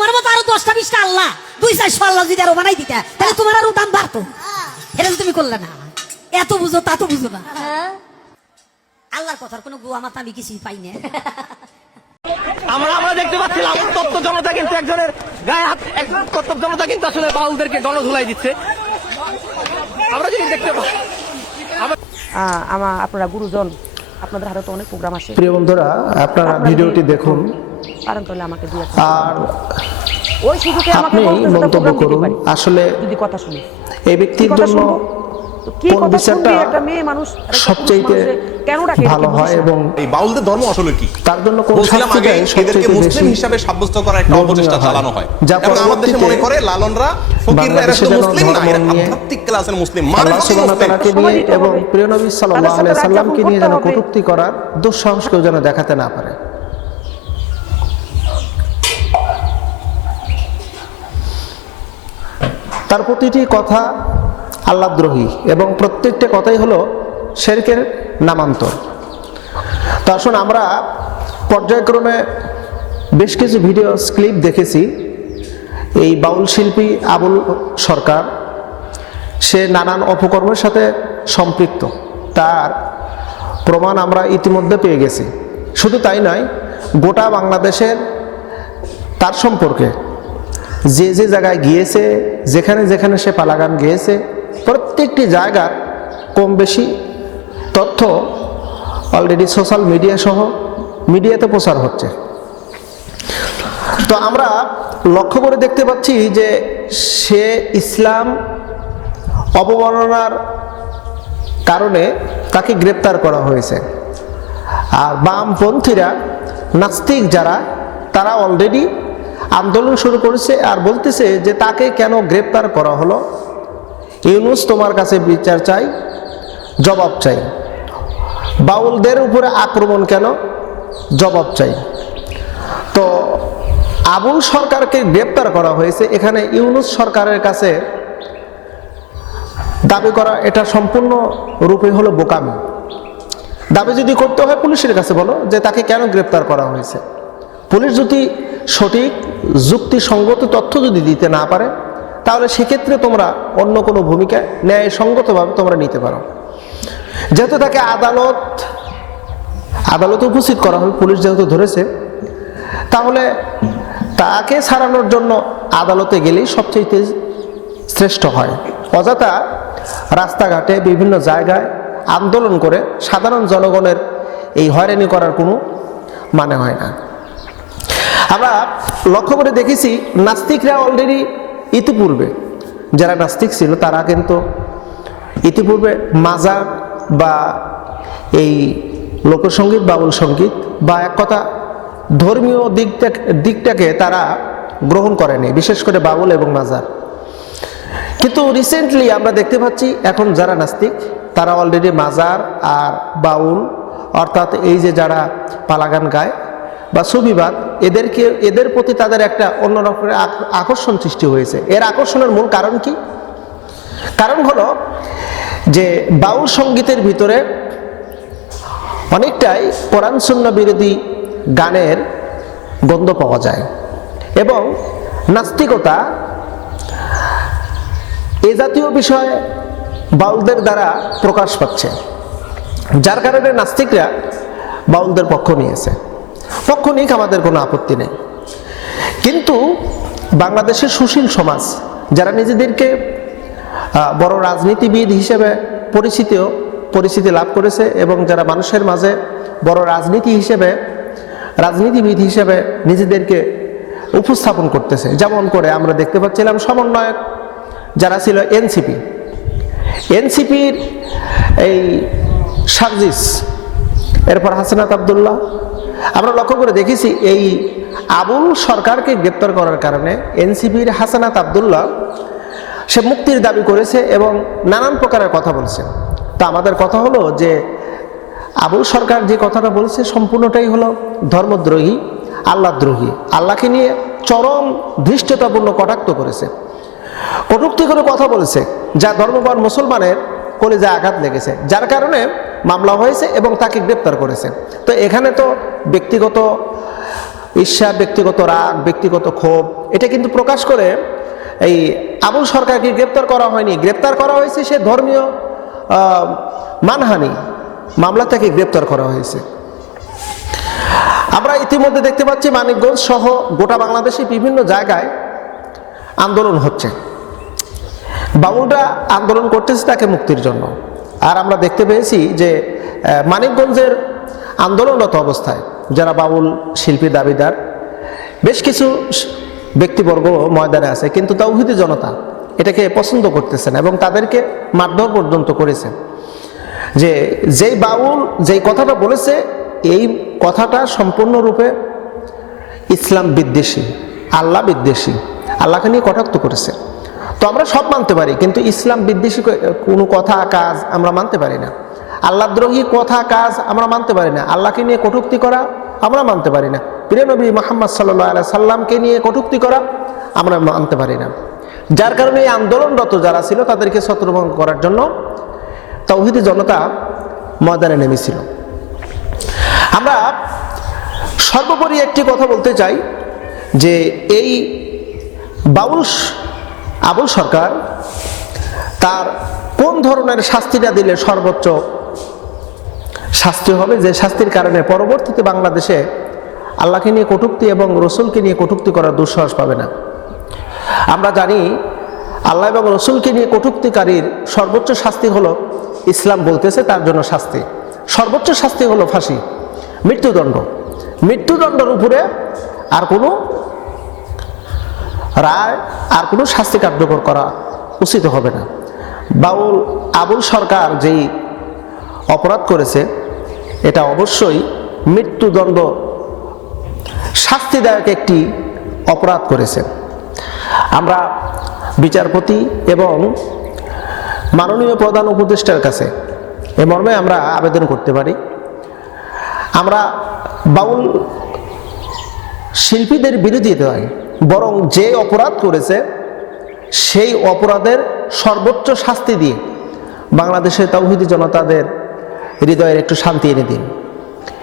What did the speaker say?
তোমার মতো আরও দশটা বিশটা আল্লাহ। দুই চারশো আল্লাহ যদি আরও বানাই দিতে তাহলে তোমার আরও দাম বাড়তো। এটা তুমি করলে না এত বুঝো তা তো বুঝো না। হ্যাঁ। আল্লাহর কথার কোনো গোয়া মাথা আমি কিছুই পাই না। আমরা আমরা দেখতে পাচ্ছিলাম তত্ত্ব জনতা কিন্তু একজনের গায়ে হাত একজন তত্ত্ব জনতা কিন্তু আসলে বাউলদেরকে গণধুলাই দিচ্ছে। আমরা যদি দেখতে পাই আহ, আমার আপনারা গুরুজন। আপনাদের হাতে তো অনেক প্রোগ্রাম আছে। প্রিয় বন্ধুরা আপনারা ভিডিওটি দেখুন। কারণ তাহলে আমাকে দিয়ে আর ওই সুযোগে আমাকে আপনি মন্তব্য করুন। আসলে যদি কথা শুনি। এই ব্যক্তির জন্য কি বিচারটা একটা মেয়ে মানুষ আর একটা পুরুষ সবচাইতে কেন ডাকে? ভালো হয় এবং এই বাউলদের ধর্ম আসলে কি? তার জন্য কোন বলছিলাম আগে এদেরকে মুসলিম হিসাবে সাব্যস্ত করার একটা অপচেষ্টা চালানো হয়। এবং আমার দেশে মনে করে লালনরা ফকিররা এরা শুধু মুসলিম না এরা নিয়ে আধ্যাত্মিক ক্লাসের মুসলিম। আল্লাহ মানবিক সুবহানাহু ওয়া মুসলিম তাআলাকে নিয়ে সমাধিত এবং প্রিয় নবী সাল্লাল্লাহু আলাইহি সাল্লামকে নিয়ে যেন কটূক্তি করার দুঃসাহস কেউ যেন দেখাতে না পারে। তার প্রতিটি কথা আল্লাহদ্রোহী এবং প্রত্যেকটা কথাই হলো শেরকের নামান্তর। তো আসুন আমরা পর্যায়ক্রমে বেশ কিছু ভিডিও ক্লিপ দেখেছি। এই বাউল শিল্পী আবুল সরকার, সে নানান অপকর্মের সাথে সম্পৃক্ত। তার প্রমাণ আমরা ইতিমধ্যে পেয়ে গেছি। শুধু তাই নয়, গোটা বাংলাদেশের তার সম্পর্কে। যে যে জায়গায় গিয়েছে, যেখানে যেখানে সে পালাগান গিয়েছে প্রত্যেকটি জায়গার কম বেশি তথ্য অলরেডি সোশ্যাল মিডিয়া সহ মিডিয়াতে প্রচার হচ্ছে। তো আমরা লক্ষ্য করে দেখতে পাচ্ছি যে সে ইসলাম অবমাননার কারণে তাকে গ্রেপ্তার করা হয়েছে। আর বামপন্থীরা নাস্তিক যারা, তারা অলরেডি আন্দোলন শুরু করেছে আর বলতেছে যে তাকে কেন গ্রেপ্তার করা হলো। ইউনুস তোমার কাছে বিচার চাই, জবাব চাই। বাউলদের উপরে আক্রমণ কেন? জবাব চাই। তো আবুল সরকারকে গ্রেপ্তার করা হয়েছে। এখানে ইউনুস সরকারের কাছে দাবি করা এটা সম্পূর্ণ রূপে হলো বোকামি। দাবি যদি করতে হয় পুলিশের কাছে বলো যে তাকে কেন গ্রেপ্তার করা হয়েছে। পুলিশ যদি সঠিক যুক্তিসঙ্গত তথ্য যদি দিতে না পারে তাহলে সেক্ষেত্রে তোমরা অন্য কোনো ভূমিকা ন্যায়সঙ্গতভাবে তোমরা নিতে পারো। যেহেতু তাকে আদালত, আদালতে উপস্থিত করা হবে, পুলিশ যেহেতু ধরেছে, তাহলে তাকে ছাড়ানোর জন্য আদালতে গেলেই সবচেয়ে শ্রেষ্ঠ হয়। অযথা রাস্তাঘাটে বিভিন্ন জায়গায় আন্দোলন করে সাধারণ জনগণের এই হয়রানি করার কোনো মানে হয় না। আমরা লক্ষ্য করে দেখেছি, নাস্তিকরা অলরেডি ইতিপূর্বে যারা নাস্তিক ছিল, তারা কিন্তু ইতিপূর্বে মাজার বা এই লোকসঙ্গীত বাউল সংগীত বা এক কথা ধর্মীয় দিকটা, দিকটাকে তারা গ্রহণ করেনি, বিশেষ করে বাউল এবং মাজার। কিন্তু রিসেন্টলি আমরা দেখতে পাচ্ছি, এখন যারা নাস্তিক, তারা অলরেডি মাজার আর বাউল, অর্থাৎ এই যে যারা পালাগান গায় বা সুবিবাদ, এদেরকে, এদের প্রতি তাদের একটা অন্য রকমের আকর্ষণ সৃষ্টি হয়েছে। এর আকর্ষণের মূল কারণ কি? কারণ হলো যে বাউল সঙ্গীতের ভিতরে অনেকটাই কোরআন শূন্য বিরোধী গানের গন্ধ পাওয়া যায় এবং নাস্তিকতা এ জাতীয় বিষয় বাউলদের দ্বারা প্রকাশ পাচ্ছে, যার কারণে নাস্তিকরা বাউলদের পক্ষ নিয়েছে। পক্ষ নিয়ে আমাদের কোনো আপত্তি নেই। কিন্তু বাংলাদেশের সুশীল সমাজ, যারা নিজেদেরকে বড় রাজনীতিবিদ হিসেবে পরিচিতিও পরিচিতি লাভ করেছে এবং যারা মানুষের মাঝে বড় রাজনীতি হিসেবে, রাজনীতিবিদ হিসেবে নিজেদেরকে উপস্থাপন করতেছে। যেমন করে আমরা দেখতে পাচ্ছিলাম সমন্বয়ক, যারা ছিল এনসিপি। এনসিপির এই সার্জিস, এরপর হাসনাত আবদুল্লাহ আমরা লক্ষ্য করে দেখেছি এই আবুল সরকারকে গ্রেপ্তার করার কারণে এনসিপির হাসানাত আবদুল্লাহ, সে মুক্তির দাবি করেছে এবং নানান প্রকারের কথা বলছে। তা আমাদের কথা হলো যে আবুল সরকার যে কথাটা বলছে সম্পূর্ণটাই হলো ধর্মদ্রোহী, আল্লাহদ্রোহী। আল্লাহকে নিয়ে চরম ধৃষ্টতাপূর্ণ কটাক্ত করেছে। কটুক্তি করে কথা বলেছে, যা ধর্মবান মুসলমানের কলেজে আঘাত লেগেছে। যার কারণে মামলা হয়েছে এবং তাকে গ্রেপ্তার করেছে। তো এখানে তো ব্যক্তিগত ঈর্ষা, ব্যক্তিগত রাগ, ব্যক্তিগত ক্ষোভ, এটা কিন্তু প্রকাশ করে এই আবুল সরকারকে গ্রেপ্তার করা হয়নি। গ্রেপ্তার করা হয়েছে সে ধর্মীয় মানহানি মামলা থেকে গ্রেপ্তার করা হয়েছে। আমরা ইতিমধ্যে দেখতে পাচ্ছি মানিকগঞ্জ সহ গোটা বাংলাদেশে বিভিন্ন জায়গায় আন্দোলন হচ্ছে। বাউলরা আন্দোলন করতেছে তাকে মুক্তির জন্য। আর আমরা দেখতে পেয়েছি যে মানিকগঞ্জের আন্দোলনরত অবস্থায় যারা বাউল শিল্পী দাবিদার, বেশ কিছু ব্যক্তিবর্গ ময়দানে আছে, কিন্তু তৌহিদি জনতা এটাকে পছন্দ করতেছেন এবং তাদেরকে মারধর পর্যন্ত করেছেন যে, যেই বাউল যেই কথাটা বলেছে, এই কথাটা সম্পূর্ণরূপে ইসলাম বিদ্বেষী, আল্লাহ বিদ্বেষী, আল্লাহকে নিয়ে কটাক্ত করেছে। তো আমরা সব মানতে পারি, কিন্তু ইসলাম বিদ্বেষী কোনো কথা, কাজ আমরা মানতে পারি না। আল্লাহদ্রোহী কথা, কাজ আমরা মানতে পারি না। আল্লাহকে নিয়ে কটুক্তি করা আমরা মানতে পারি না। প্রিয় নবী মোহাম্মদ সাল্লাহ সাল্লামকে নিয়ে কটুক্তি করা আমরা মানতে পারি না। যার কারণে এই আন্দোলনরত যারা ছিল, তাদেরকে ছত্রভঙ্গ করার জন্য তৌহিদি জনতা ময়দানে নেমেছিল। আমরা সর্বোপরি একটি কথা বলতে চাই যে, এই বাউল আবুল সরকার তার কোন ধরনের শাস্তিটা দিলে সর্বোচ্চ শাস্তি হবে? যে শাস্তির কারণে পরবর্তীতে বাংলাদেশে আল্লাহকে নিয়ে কটুক্তি এবং রসুলকে নিয়ে কটুক্তি করার দুঃসাহস পাবে না। আমরা জানি আল্লাহ এবং রসুলকে নিয়ে কটুক্তিকারীর সর্বোচ্চ শাস্তি হলো ইসলাম বলতেছে, তার জন্য শাস্তি। সর্বোচ্চ শাস্তি হলো ফাঁসি, মৃত্যুদণ্ড। মৃত্যুদণ্ডের উপরে আর কোনো রায় আর কোনো শাস্তি কার্যকর করা উচিত হবে না। বাউল, আবুল সরকার যেই অপরাধ করেছে, এটা অবশ্যই মৃত্যুদণ্ড শাস্তিদায়ক একটি অপরাধ করেছে। আমরা বিচারপতি এবং মাননীয় প্রধান উপদেষ্টার কাছে এ মর্মে আমরা আবেদন করতে পারি। আমরা বাউল শিল্পীদের বিরোধিতা নয় বরং যে অপরাধ করেছে, সেই অপরাধের সর্বোচ্চ শাস্তি দিয়ে বাংলাদেশের তৌহিদি জনতাদের হৃদয়ের একটু শান্তি এনে দিন।